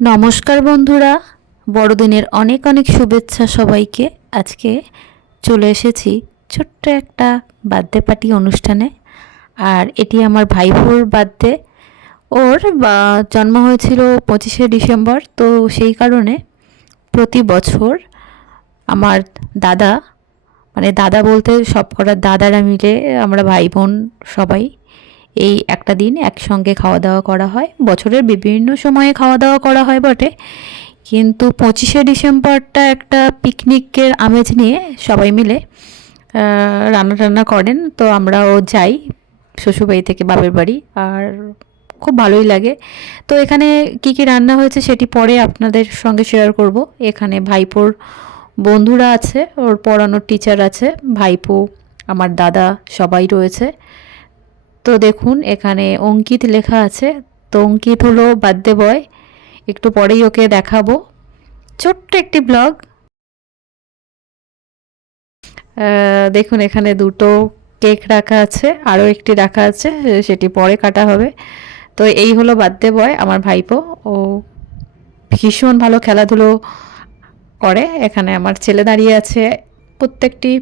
নমস্কার বন্ধুরা, বড়দিনের অনেক অনেক শুভেচ্ছা সবাইকে। আজকে চলে এসেছি ছোট্ট একটা বার্থডে পার্টি অনুষ্ঠানে। আর এটি আমার ভাইপোর বার্থডে। ওর জন্ম হয়েছিল 25শে ডিসেম্বর। তো সেই কারণে প্রতি বছর আমার দাদা, মানে দাদা বলতে সব কটা দাদারা মিলে আমরা ভাই বোন সবাই এই একটা দিন একসঙ্গে খাওয়া দাওয়া করা হয়। বছরের বিভিন্ন সময়ে খাওয়া দাওয়া করা হয় বটে, কিন্তু 25শে ডিসেম্বরটা একটা পিকনিকের আমেজ নিয়ে সবাই মিলে রান্না টান্না করেন। তো আমরাও যাই শ্বশুরবাড়ি থেকে বাপের বাড়ি, আর খুব ভালোই লাগে। তো এখানে কি কি রান্না হয়েছে সেটি পরে আপনাদের সঙ্গে শেয়ার করব। এখানে ভাইপোর বন্ধুরা আছে, ওর পড়ানোর টিচার আছে, ভাইপো, আমার দাদা সবাই রয়েছে। তো দেখুন এখানে অঙ্কিত লেখা আছে। তো অঙ্কিত হলো বার্থডে বয়। একটু পরেই ওকে দেখাবো ছোট্ট একটি ব্লগ। দেখুন এখানে দুটো কেক রাখা আছে, আরও একটি রাখা আছে, সেটি পরে কাটা হবে। তো এই হলো বার্থডে বয় আমার ভাইপো। ও ভীষণ ভালো খেলাধুলো করে। এখানে আমার ছেলে দাঁড়িয়ে আছে। প্রত্যেকটি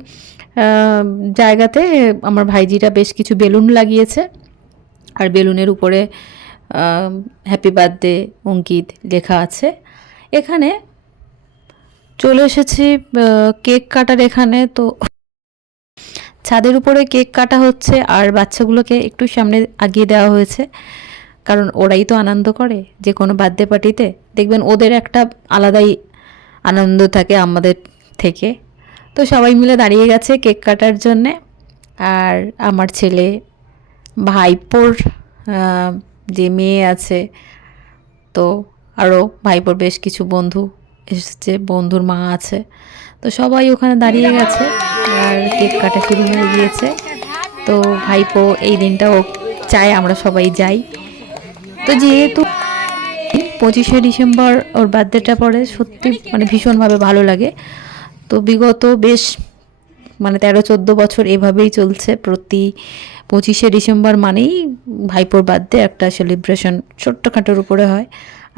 জায়গাতে আমার ভাইজিরা বেশ কিছু বেলুন লাগিয়েছে, আর বেলুনের উপরে হ্যাপি বার্থডে অঙ্কিত লেখা আছে। এখানে চলে এসেছি কেক কাটার এখানে। তো ছাদের উপরে কেক কাটা হচ্ছে, আর বাচ্চাগুলোকে একটু সামনে আগিয়ে দেওয়া হয়েছে, কারণ ওরাই তো আনন্দ করে যে কোনো বার্থডে পার্টিতে। দেখবেন ওদের একটা আলাদাই আনন্দ থাকে আমাদের থেকে। তো সবাই মিলে দাঁড়িয়ে গেছে কেক কাটার জন্যে। আর আমার ছেলে, ভাইপোর যে মেয়ে আছে, তো আরও ভাইপোর বেশ কিছু বন্ধু এসেছে, বন্ধুর মা আছে। তো সবাই ওখানে দাঁড়িয়ে গেছে, আর কেক কাটা শুরু হয়ে গিয়েছে। তো ভাইপো এই দিনটাও চায় আমরা সবাই যাই। তো যেহেতু 25শে ডিসেম্বর ওর বার্থডেটা পড়ে, সত্যি মানে ভীষণভাবে ভালো লাগে। তো বিগত বেশ 13-14 বছর এভাবেই চলছে। প্রতি 25শে ডিসেম্বর মানেই ভাইপোর বার্থডে একটা সেলিব্রেশন ছোট্টখাটোর উপরে হয়,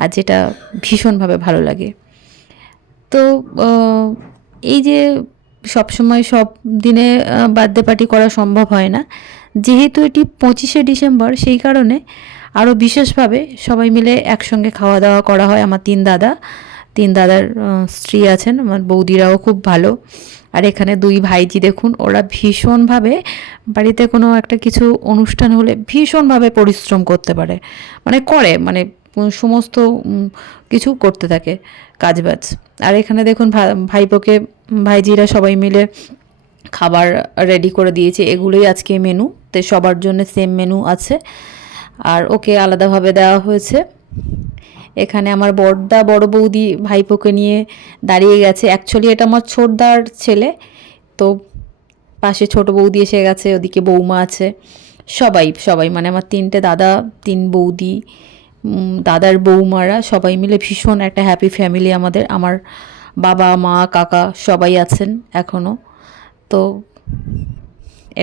আর যেটা ভীষণভাবে ভালো লাগে। তো এই যে সবসময় সব দিনে বার্থডে পার্টি করা সম্ভব হয় না, যেহেতু এটি 25শে ডিসেম্বর, সেই কারণে আরও বিশেষভাবে সবাই মিলে একসঙ্গে খাওয়া দাওয়া করা হয়। আমার তিন দাদার স্ত্রী আছেন, আমার বৌদিরাও খুব ভালো। আর এখানে দুই ভাইজি দেখুন, ওরা ভীষণভাবে বাড়িতে কোনো একটা কিছু অনুষ্ঠান হলে ভীষণভাবে পরিশ্রম করতে পারে, মানে সমস্ত কিছু করতে থাকে কাজবাজ। আর এখানে দেখুন ভাইপোকে ভাইজিরা সবাই মিলে খাবার রেডি করে দিয়েছে। এগুলোই আজকে মেনু, তো সবার জন্য সেম মেনু আছে, আর ওকে আলাদাভাবে দেওয়া হয়েছে। এখানে আমার বড়দা বড় বৌদি ভাইপোকে নিয়ে দাঁড়িয়ে গেছে। অ্যাকচুয়ালি এটা আমার ছোটদার ছেলে, তো পাশে ছোট বৌদি এসে গেছে, ওদিকে বৌমা আছে, সবাই সবাই মানে আমার 3টে দাদা, 3 বৌদি, দাদার বৌমারা সবাই মিলে ভীষণ একটা হ্যাপি ফ্যামিলি আমাদের। আমার বাবা মা কাকা সবাই আছেন এখনও। তো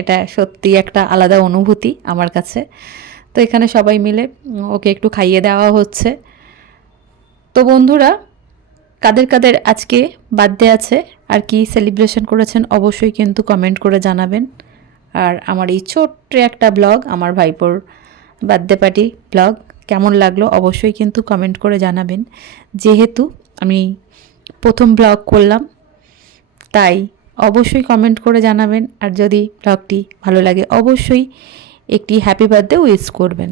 এটা সত্যি একটা আলাদা অনুভূতি আমার কাছে। তো এখানে সবাই মিলে ওকে একটু খাইয়ে দেওয়া হচ্ছে। তো বন্ধুরা, কাদের কাদের আজকে বার্থডে আছে আর কি সেলিব্রেশন করেছেন অবশ্যই কিন্তু কমেন্ট করে জানাবেন। আর আমার এই ছোট্ট একটা ব্লগ, আমার ভাইপোর বার্থডে পার্টি ব্লগ কেমন লাগলো অবশ্যই কিন্তু কমেন্ট করে জানাবেন। যেহেতু আমি প্রথম ব্লগ করলাম, তাই অবশ্যই কমেন্ট করে জানাবেন। আর যদি ব্লগটি ভালো লাগে অবশ্যই একটি হ্যাপি বার্থডে উইশ করবেন।